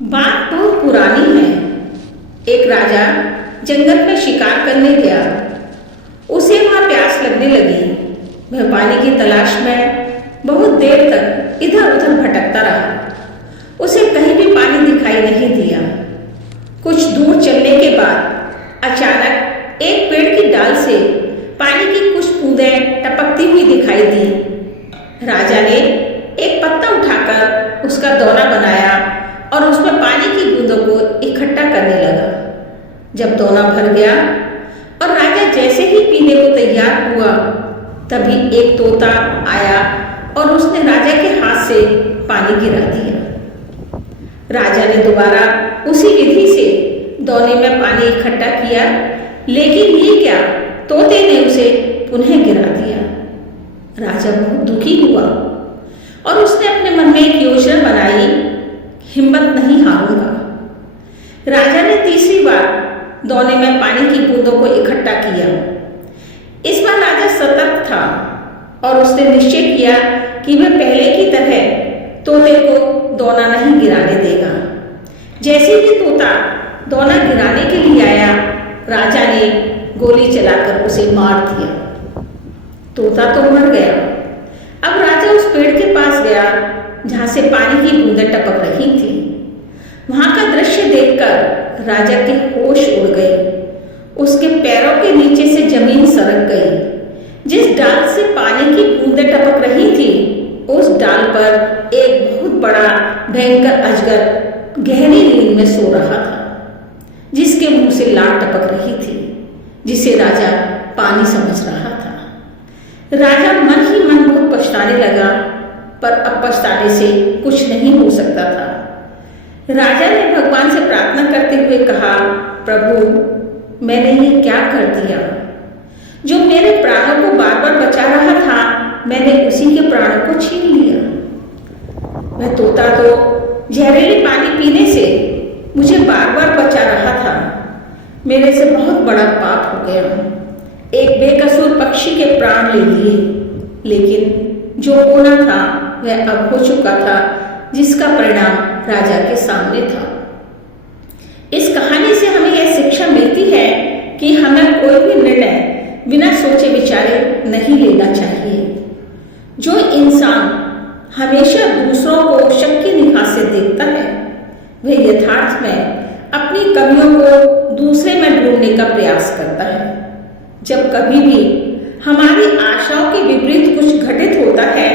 बात बहुत पुरानी है। एक राजा जंगल में शिकार करने गया। उसे वहां प्यास लगने लगी। वह पानी की तलाश में बहुत देर तक इधर उधर भटकता रहा। उसे कहीं भी पानी दिखाई नहीं दिया। कुछ दूर चलने के बाद अचानक एक पेड़ की डाल से पानी की कुछ बूंदें टपकती हुई दिखाई दी। राजा ने एक पत्ता उठाकर उसका दौरा बनाया और उसमें पानी की बूंदों को इकट्ठा करने लगा। जब दोना भर गया और राजा जैसे ही पीने को तैयार हुआ, तभी एक तोता आया और उसने राजा के हाथ से पानी गिरा दिया। राजा ने दोबारा उसी विधि से दोने में पानी इकट्ठा किया, लेकिन ये क्या, तोते ने उसे पुनः गिरा दिया। राजा बहुत दुखी हुआ और उसने अपने मन में एक योजना बनाई, हिम्मत नहीं हारूंगा। राजा ने तीसरी बार दोने में पानी की बूंदों को इकट्ठा किया। इस बार राजा सतर्क था और उसने निश्चय किया कि वह पहले की तरह तोते को दोना नहीं गिराने देगा। जैसे ही तोता दोना गिराने के लिए आया, राजा ने गोली चलाकर उसे मार दिया। तोता तो मर गया। अब राजा उस पेड़ के पास गया जहां से पानी की बूंदें टपक रही थी। वहां का दृश्य देखकर राजा के होश उड़ गए। उसके पैरों के नीचे से जमीन सरक गई। जिस डाल से पानी की बूंदें टपक रही थी, उस डाल पर एक बहुत बड़ा भयंकर अजगर गहरी नींद में सो रहा था, जिसके मुंह से लार टपक रही थी, जिसे राजा पानी समझ रहा था। राजा मन ही मन बहुत पछताने लगा, पर अब पछताने से कुछ नहीं हो सकता था। राजा ने भगवान से प्रार्थना करते हुए कहा, प्रभु, मैंने ये क्या कर दिया? जो मेरे प्राणों को बार बार बचा रहा था, मैंने उसी के प्राणों को छीन लिया। वह तोता तो जहरीले पानी पीने से मुझे बार बार बचा रहा था। मेरे से बहुत बड़ा पाप हो गया। एक बेकसूर पक्षी के प्राण ले लिए, लेकिन जो होना था वह अब हो चुका था, जिसका परिणाम राजा के सामने था। इस कहानी से हमें यह शिक्षा मिलती है कि हमें कोई भी निर्णय बिना सोचे विचारे नहीं लेना चाहिए। जो इंसान हमेशा दूसरों को शक की निगाह से देखता है, वह यथार्थ में अपनी कमियों को दूसरे में ढूंढने का प्रयास करता है। जब कभी भी हमारी आशाओं के विपरीत कुछ घटित होता है,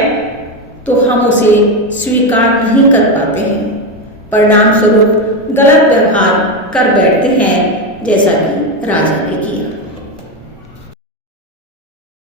तो हम उसे स्वीकार नहीं कर पाते हैं। परिणाम स्वरूप गलत व्यवहार कर बैठते हैं, जैसा कि राजा ने किया।